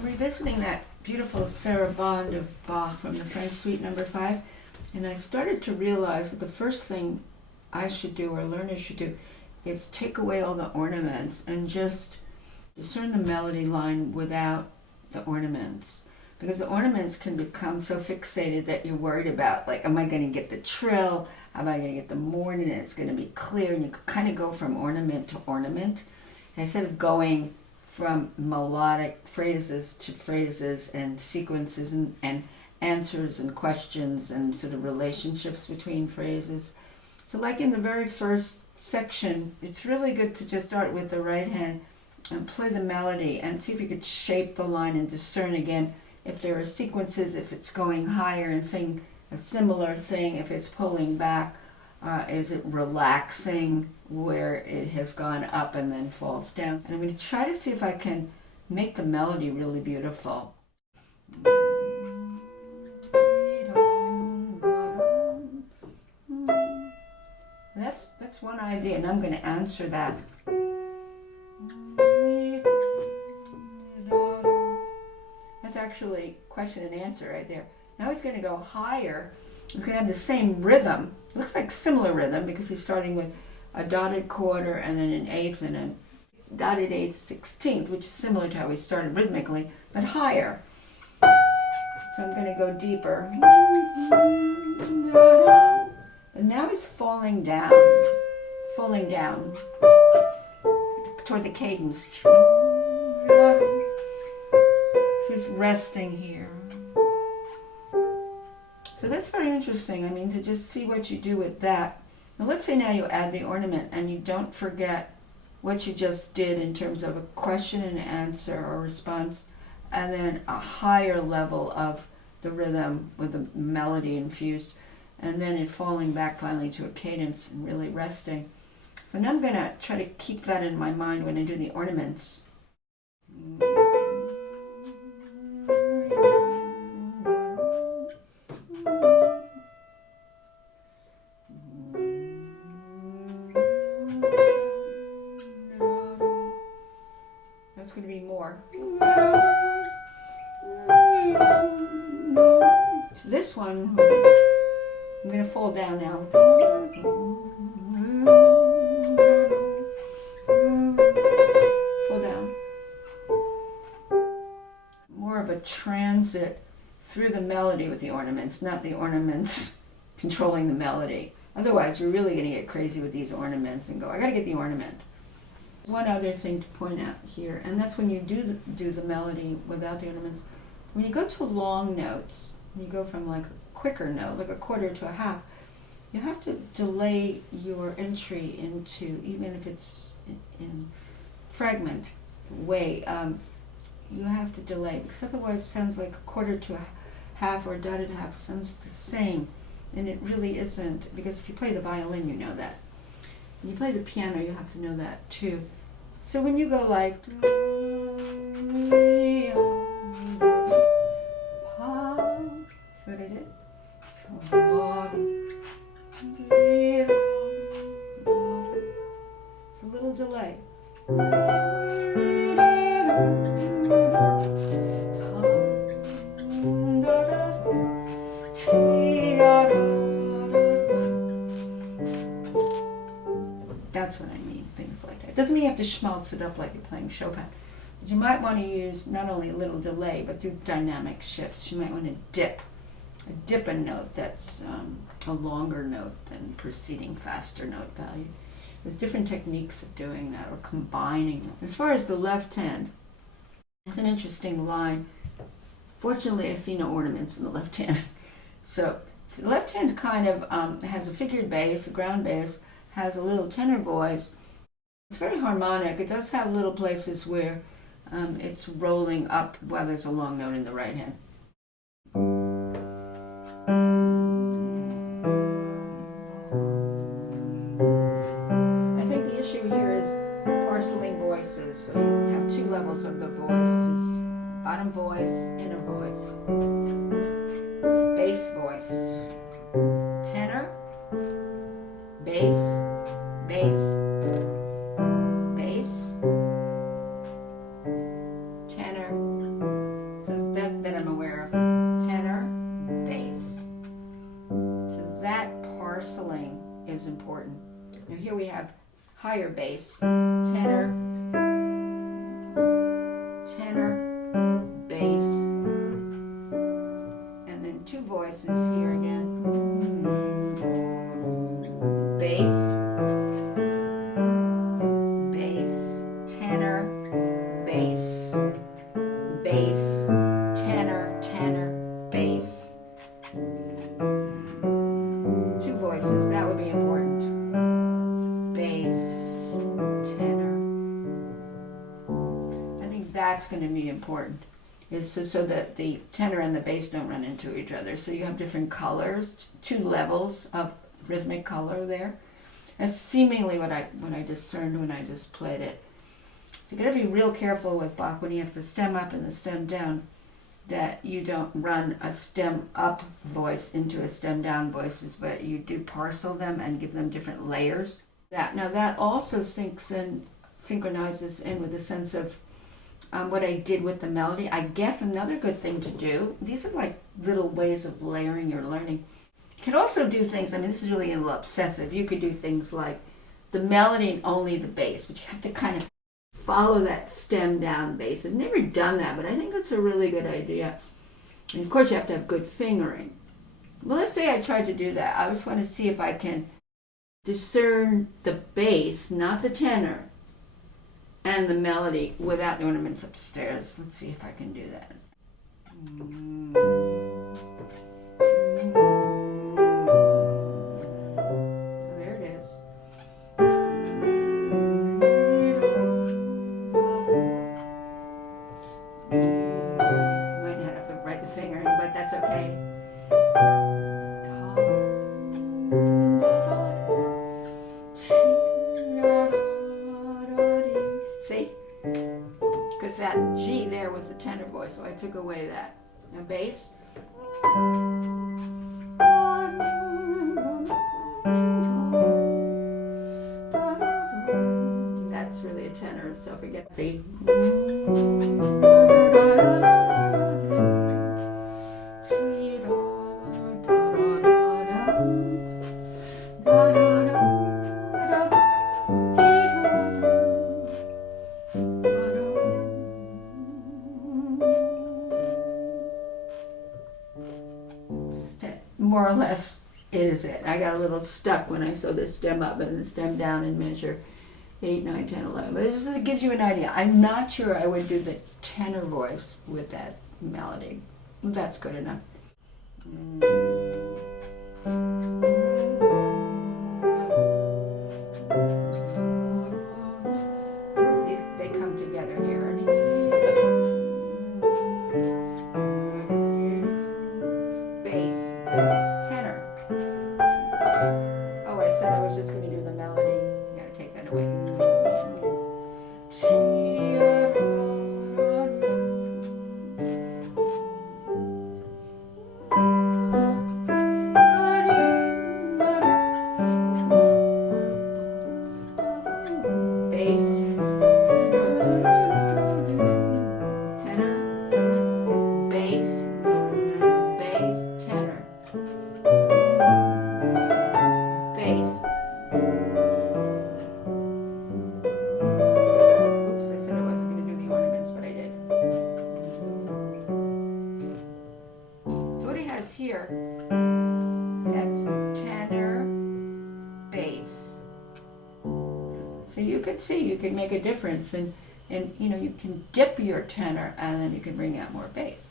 I'm revisiting that beautiful Sarabande of Bach from the French Suite No. 5, and I started to realize that the first thing I should do, or learners should do, is take away all the ornaments and just discern the melody line without the ornaments. Because the ornaments can become so fixated that you're worried about, like, am I going to get the trill? Am I going to get the morning? And it's going to be clear, and you kind of go from ornament to ornament. And instead of going from melodic phrases to phrases and sequences and answers and questions and sort of relationships between phrases. So like in the very first section, it's really good to just start with the right hand and play the melody and see if you could shape the line and discern again if there are sequences, if it's going higher and saying a similar thing, if it's pulling back, is it relaxing where it has gone up and then falls down. And I'm going to try to see if I can make the melody really beautiful. That's one idea, and I'm going to answer that. That's actually question and answer right there. Now he's going to go higher. He's going to have the same rhythm. It looks like similar rhythm because he's starting with a dotted quarter and then an eighth and a dotted eighth 16th, which is similar to how he started rhythmically, but higher. So I'm going to go deeper. And now he's falling down. It's falling down toward the cadence. So he's resting here. So that's very interesting. I mean, to just see what you do with that. Now let's say now you add the ornament and you don't forget what you just did in terms of a question and answer or response, and then a higher level of the rhythm with the melody infused, and then it falling back finally to a cadence and really resting. So now I'm going to try to keep that in my mind when I do the ornaments. That's going to be more. So this one, I'm going to fall down now. Fall down. More of a transit through the melody with the ornaments, not the ornaments controlling the melody. Otherwise, you're really going to get crazy with these ornaments and go, I got to get the ornament. One other thing to point out here, and that's when you do the melody without the ornaments. When you go to long notes, you go from like a quicker note, like a quarter to a half, you have to delay your entry into, even if it's in fragment way, you have to delay, because otherwise it sounds like a quarter to a half or a dotted half sounds the same, and it really isn't, because if you play the violin, you know that. When you play the piano, you have to know that too. So when you go like, what is it? It's a little delay. That's what I mean, things like that. It doesn't mean you have to schmaltz it up like you're playing Chopin. But you might want to use not only a little delay, but do dynamic shifts. You might want to dip a note that's a longer note than preceding faster note value. There's different techniques of doing that or combining them. As far as the left hand, it's an interesting line. Fortunately, I see no ornaments in the left hand. So the left hand kind of has a figured bass, a ground bass, has a little tenor voice. It's very harmonic. It does have little places where it's rolling up while there's a long note in the right hand. I think the issue here is parceling voices. So you have two levels of the voices: bottom voice, inner voice, bass voice, tenor, bass, bass, bass, tenor, higher bass, tenor, tenor, bass, and then two voices here again. Bass, bass, tenor, bass, bass, tenor, tenor, bass. Two voices, that would be important. Bass, tenor. I think that's going to be important, is so that the tenor and the bass don't run into each other. So you have different colors, two levels of rhythmic color there. That's seemingly what I discerned when I just played it. So you got to be real careful with Bach when he has the stem up and the stem down, that you don't run a stem up voice into a stem down voices, but you do parcel them and give them different layers. That also synchronizes in with the sense of what I did with the melody. I guess another good thing to do, these are like little ways of layering your learning. You can also do things, I mean, this is really a little obsessive. You could do things like the melody and only the bass, but you have to kind of follow that stem down bass. I've never done that, but I think that's a really good idea. And of course, you have to have good fingering. Well, let's say I tried to do that. I just want to see if I can discern the bass, not the tenor, and the melody without the ornaments upstairs. Let's see if I can do that. There it is. Might not have to write the fingering, but that's okay. See? Because that G there was a tenor voice, so I took away that. Now bass. That's really a tenor, so forget the. More or less is it. I got a little stuck when I saw the stem up and the stem down and measure 8, 9, 10, 11. But it gives you an idea. I'm not sure I would do the tenor voice with that melody. That's good enough. They come together here. Bass. Tenor. Oh, I said I was just going to do the melody. You got to take that away. Bass. Tenor. Bass. Bass. Tenor. Bass. Oops, I said I wasn't going to do the ornaments, but I did. So what he has here, that's tenor, bass. So you can see, you can make a difference, and you can dip your tenor and then you can bring out more bass.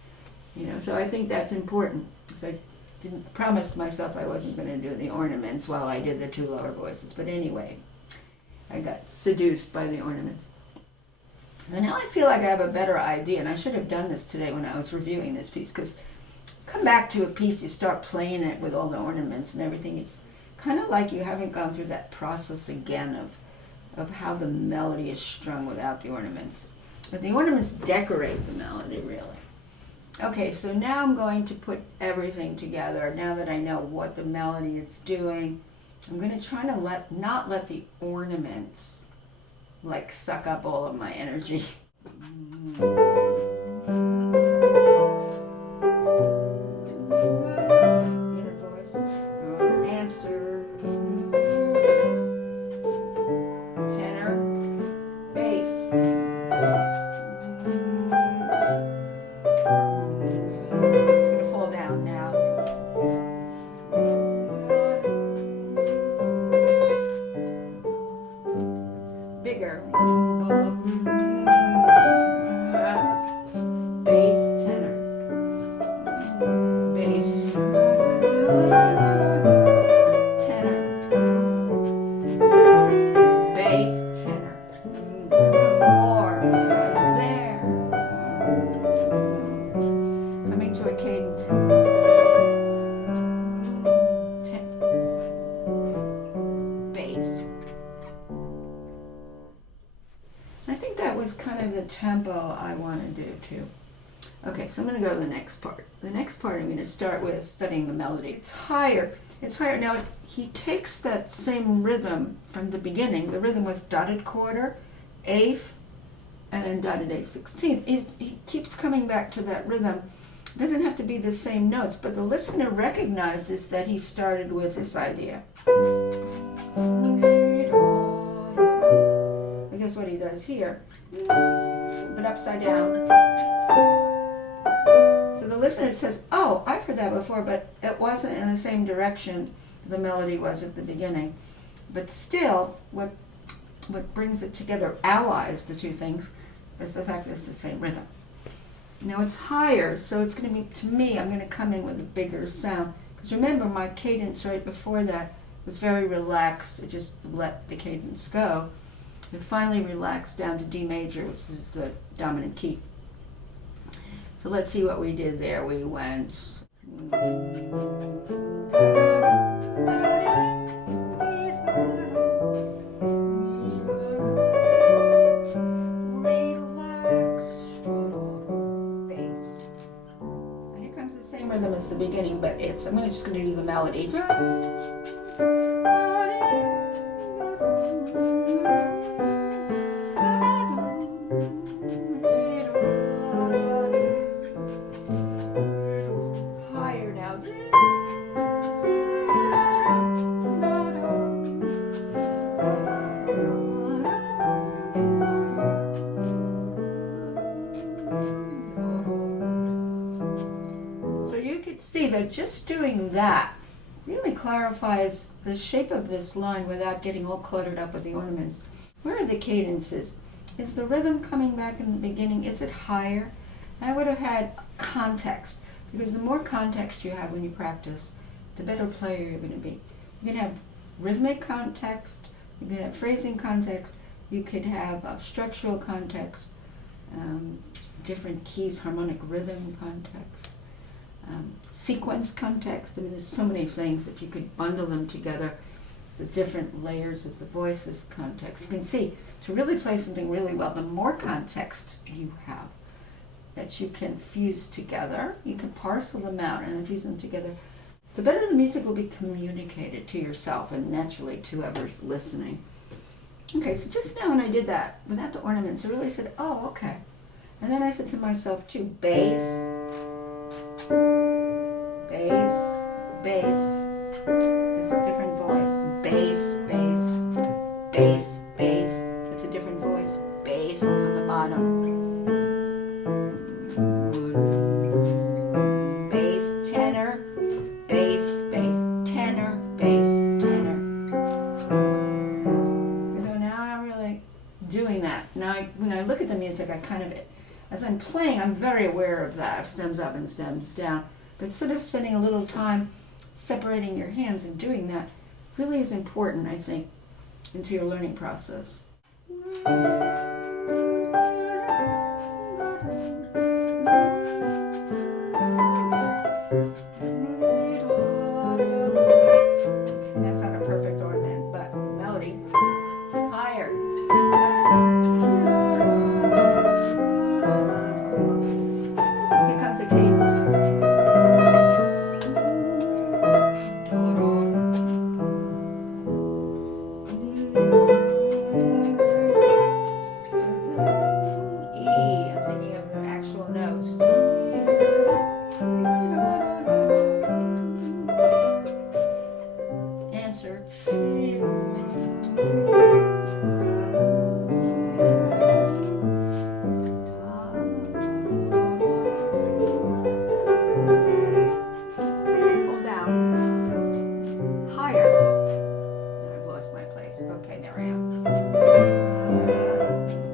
So I think that's important. So I didn't promise myself I wasn't going to do the ornaments while I did the two lower voices, but anyway, I got seduced by the ornaments. And now I feel like I have a better idea, and I should have done this today when I was reviewing this piece, because come back to a piece, you start playing it with all the ornaments and everything, it's kind of like you haven't gone through that process again of how the melody is strung without the ornaments. But the ornaments decorate the melody, really. Okay, so now I'm going to put everything together. Now that I know what the melody is doing, I'm going to try to not let the ornaments like suck up all of my energy. Inner voice. Answer. Coming to a cadence. Bass. I think that was kind of the tempo I want to do too. Okay, so I'm going to go to the next part. The next part I'm going to start with studying the melody. It's higher. It's higher. Now, he takes that same rhythm from the beginning. The rhythm was dotted quarter, eighth, and then dotted eighth, 16th. He keeps coming back to that rhythm. It doesn't have to be the same notes, but the listener recognizes that he started with this idea. I guess what he does here, but upside down. So the listener says, oh, I've heard that before, but it wasn't in the same direction the melody was at the beginning. But still, what brings it together, allies the two things, is the fact that it's the same rhythm. Now it's higher, so it's going to be, to me, I'm going to come in with a bigger sound. Because remember, my cadence right before that was very relaxed. It just let the cadence go. It finally relaxed down to D major, which is the dominant key. So let's see what we did there. We went. Rhythm is the beginning, but I'm just going to do the melody. Higher now. See that just doing that really clarifies the shape of this line without getting all cluttered up with the ornaments. Where are the cadences? Is the rhythm coming back in the beginning? Is it higher? I would have had context, because the more context you have when you practice, the better player you're going to be. You can have rhythmic context, you can have phrasing context, you could have structural context, different keys, harmonic rhythm context. Sequence context. I mean, there's so many things. If you could bundle them together, the different layers of the voices context. You can see, to really play something really well, the more context you have that you can fuse together, you can parcel them out and then fuse them together, the better the music will be communicated to yourself and naturally to whoever's listening. Okay, so just now when I did that, without the ornaments, I really said, oh, okay. And then I said to myself, too, bass, bass, bass. It's a different voice. Bass, bass, bass, bass. It's a different voice. Bass on the bottom. Bass, tenor, bass, bass, tenor, bass, tenor. So now I'm really doing that. Now when I look at the music, I kind of, as I'm playing, I'm very aware of that, stems up and stems down. But sort of spending a little time separating your hands and doing that really is important, I think, into your learning process. That's not a perfect ornament, but melody. Higher. Here comes a cadence.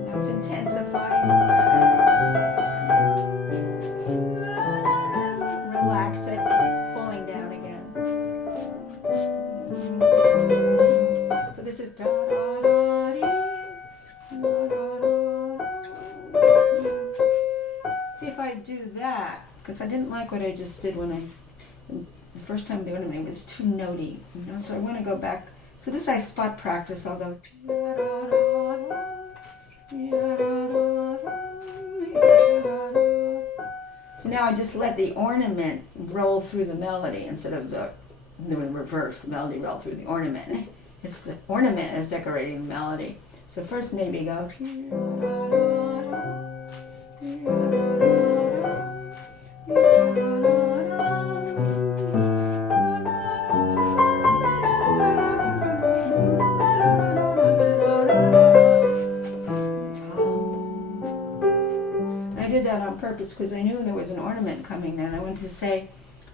Now to intensify. do that, because I didn't like what I just did when the first time doing it, it was too notey, you know, so I want to go back. So this I spot practice, I'll go. So now I just let the ornament roll through the melody instead of the reverse, the melody roll through the ornament. It's the ornament is decorating the melody. So first maybe go. I did that on purpose because I knew there was an ornament coming there, and I wanted to say,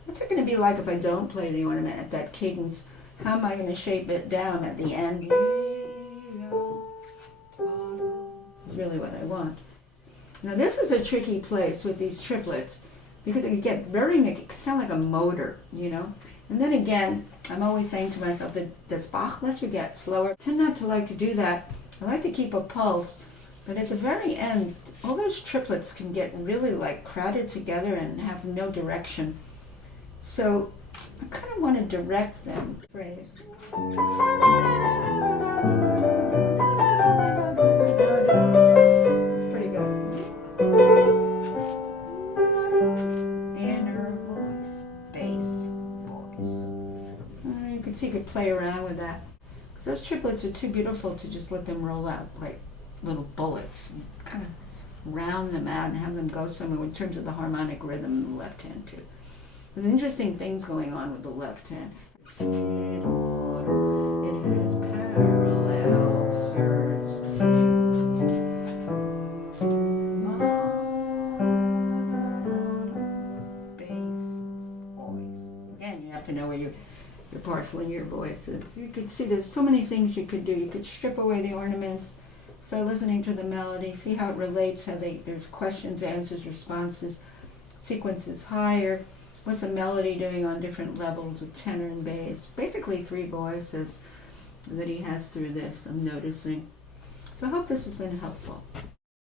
what's it going to be like if I don't play the ornament at that cadence? How am I going to shape it down at the end? Is really what I want. Now this is a tricky place with these triplets because it can get very mixed. It can sound like a motor, you know. And then again, I'm always saying to myself, does Bach let you get slower? I tend not to like to do that. I like to keep a pulse, but at the very end, all those triplets can get really like crowded together and have no direction. So I kind of want to direct them. Phrase. It's pretty good. Inner voice, bass voice. You can see you could play around with that. Because those triplets are too beautiful to just let them roll out like little bullets. And kind of round them out and have them go somewhere in terms of the harmonic rhythm in the left hand too. There's interesting things going on with the left hand. It has parallel thirds. Bass voice. Again, you have to know where your parcel in your voice is. You could see there's so many things you could do. You could strip away the ornaments, start listening to the melody, see how it relates, how there's questions, answers, responses, sequences higher. What's the melody doing on different levels with tenor and bass? Basically 3 voices that he has through this, I'm noticing. So I hope this has been helpful.